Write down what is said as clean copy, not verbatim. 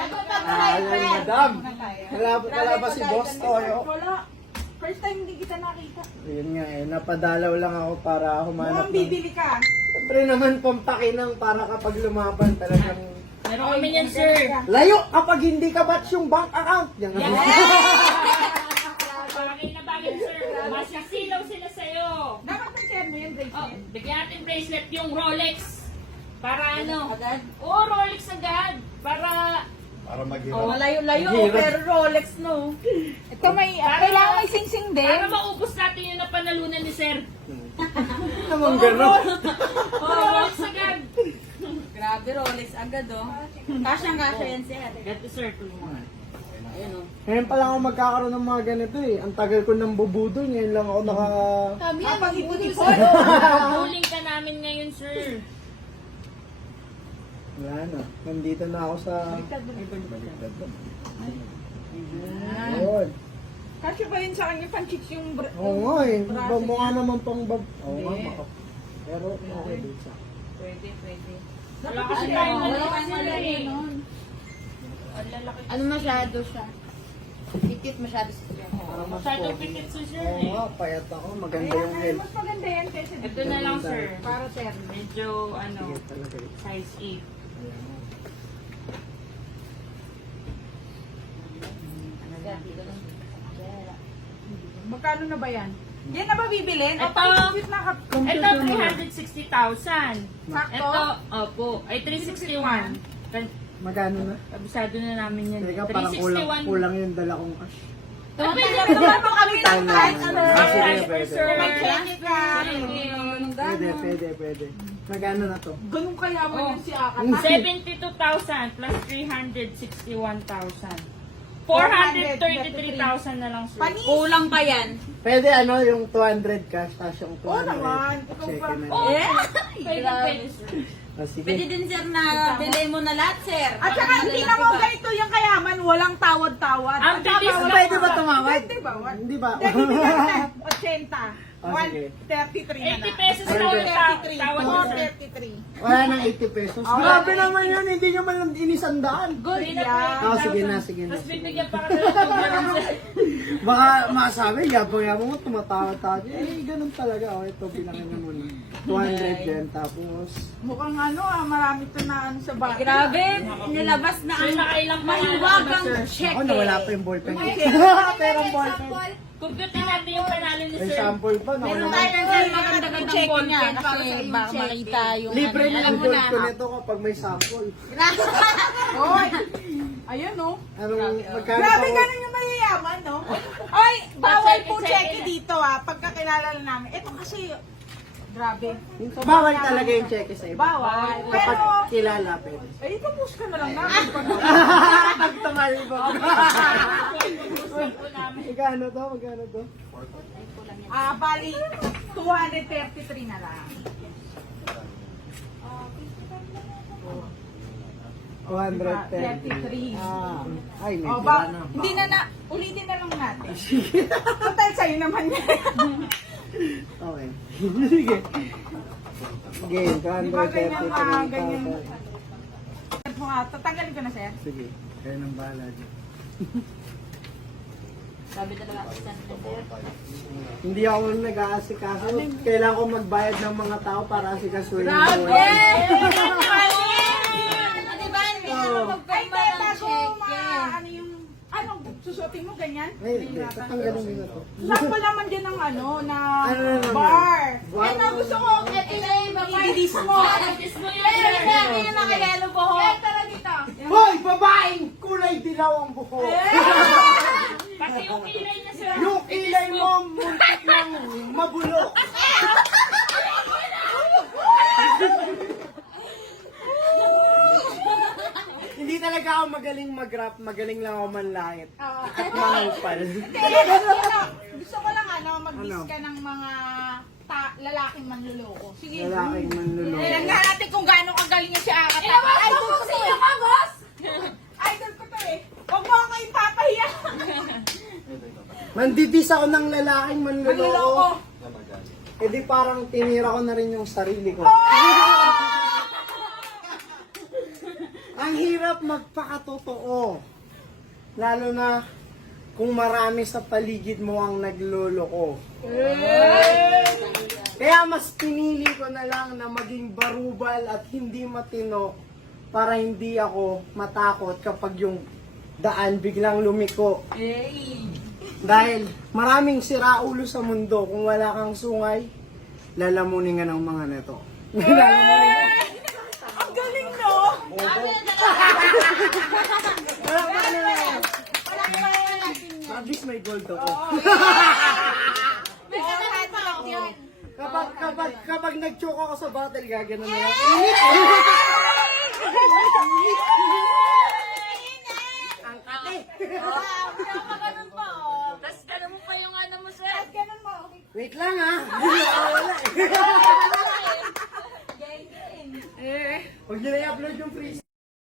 Ayun, madam. Wala ba si Boss Toyo? Wala. First time hindi kita nakita. Yun nga eh, napadalaw lang ako para humanap Mukhang bibili ka. Siyempre naman pampakinang para kapag lumaban talagang Meron kami yan, sir. layo kapag hindi ka batch yung bank account. Yan nga. Bagay na bagay, sir. Masisilaw sila sa'yo. Dapat ang share mo yan, Rachel. Oh, bigyan natin bracelet yung Rolex. Para ano? Agad? Oo, Rolex agad. Para... Para maghirap. Oh, malayo-layo, Hirap. pero Rolex, no? Ito may, kailangan may sing-sing din. Para maubos natin yung napanalunan ni sir. Naman gano'n. Oo, Rolex agad. Grabe, Rolex agad, oh. Kasyang-kasya yan siya. Ganito, sir. Tulungan. Ayun, oh. Ngayon pa lang ako magkakaroon ng mga ganito eh. Ang tagal ko ng bubudo, ngayon lang ako naka... Kami yan, mag-ipon-ipon. Huling ka namin ngayon, sir. Wala na. Nandito na ako sa... Ayun. Kasya ba yun sa kanya pan-chicks yung... Oo nga eh. Mukha naman pang bab... Oo nga baka. Pero okay din siya. Pwede. Wala kasi tayo maliit sila eh. Ano masyado siya? Pikit masyado siya. Para mas Masyadong pogi. pikit sa sir Oo eh. nga, payat ako. Maganda yung Ay, health. mas maganda yan kaysa dito. Ito na lang, sir. Para sir. Medyo, ano, Sige talaga eh. size 8. Ayan. Magkano na ba yan? Yan na ba bibilin? O Ito. pang-sweet na ka? Ito, 360,000. Sakto? Ito, opo, ay 361. Magkano na? Kabisado na namin yan. Teka, parang kulang yung dala kong cash. Ah, pwede Tumato kami ng Time kahit lang. ano. Ah, sige, Cash, pwede. sir. May check ka. Pwede. Magkano na to? Ganun kayaman Oh. yun si Akat. 72,000 plus 361,000. 433,000 na lang, sir. Panis. Kulang pa yan. Pwede ano, yung 200 cash, tapos yung 200. Oo naman. Ikaw Check pa. na. Oh, Eh? pwede, sir. Ah, sige. Pwede din sir na bilhin mo na lahat sir. At saka hindi na mo ganito yung kayaman, walang tawad-tawad. Ang At saka bilis walang- Pwede ba tumawad? Pwede ba? Hindi ba? Hindi, bibigyan natin. 80. Ah, sige. 133 na 80 na. pesos Pwede. lang yung tawad, 33. sir. 433. Wala nang 80 pesos. Oh, Grabe wala. naman yun, hindi nyo man lang inisandaan. Good Free na po yan. yung Ah, sige na, 1,000. sige na, Tapos sige bibigyan pa ka ng sir. Baka masabi, yabang-yabang mo, tumatawad-tawad. Eh, ganun talaga. O, ito, bilangin mo muna. 200 yan, tapos... Mukhang ano marami to na ano sa bahay. Grabe, nilabas na Sir, ang nakailang mahiwagang pangalan ba, check Ako, nawala pa yung ballpen. Okay. Pero ballpen. Compute natin yung panalo ni May sir. sample pa, Meron nawala. tayo sir maganda-gandang Check niya ballpen kasi para sa baka check. makita yung Libre ano. na Alam ang mo gold na. ko nito kapag may sample. Oy. Ayun oh. Anong, magkano Grabe pa- ganun yung mayayaman, no? Ay, bawal po Check-it, check check-it. dito pagkakilala na namin. Ito kasi, grabe. Bawal talaga yung cheque sa iba. Bawal. Kapag Pero, kilala, pwede. ay, ito-push ka na lang namin. Pag tumalibog. Magkano to? Magkano to? Bali, 233 na lang. 230. 33. Ah, ay, may Oh, tira na. hindi na, ulitin na lang natin. Total sa'yo naman yan. Okay. Sige. Game, Di ba ganyan ganyan? 233,000. Tatanggalin ko na, sir. Sige, kayo nang bahala dyan. Sabi talaga ako sir. Hindi ako nag-aasikaso. Kailangan ko magbayad ng mga tao para asikasuhin yung Grabe! buhay. Diba, hindi na Oo. Ay, magpirma kaya ng bago check. ano yung, ano, susuotin mo ganyan? Ay, hindi. Tatanggalin mo na to. Sample naman din ng ano, na Ano na naman? bar. Bar Eh, na gusto ko, Ito na yung babae. i-release mo. Kiss mo yun, Pero sir. sabi yung nakayelo po ho. Tara dito. Hoy, babaeng kulay dilaw ang buhok. Pati yung kilay niya, sir. Yung kilay mo, muntik ng mabulo. Hindi talaga ako magaling mag-rap, magaling lang ako manlait. At mangupal. Gusto ko lang ano, mag-miss Ano? ka ng mga lalaking manluloko. Sige. Lalaking manluloko. Tingnan natin kung gaano kagaling yung si Akat. Idol ko to eh. boss? Idol ko to eh. Huwag mo ako ipapahiya. Mandidis ako ng lalaking Manluloko. manluloko. E di parang tinira ko na rin yung sarili ko. Ang hirap magpakatotoo. Lalo na kung marami sa paligid mo ang nagloloko. Kaya mas pinili ko na lang na maging barubal at hindi matino para hindi ako matakot kapag yung daan biglang lumiko. Dahil maraming siraulo sa mundo. Kung wala kang sungay, lalamunin ka ng mga neto. Lalamunin ka. Ang galing, no? Wala pa na lang. At least may gold ako. May katahan pa yun. Kapag nag-choke ako sa battle, gagano na lang. Ang kate. Ganun pa, oh. Tapos ganun mo pa yung ano mo, sir. Ganun mo. Wait lang ha. Wala eh. Huwag nyo na i-upload yung freeze.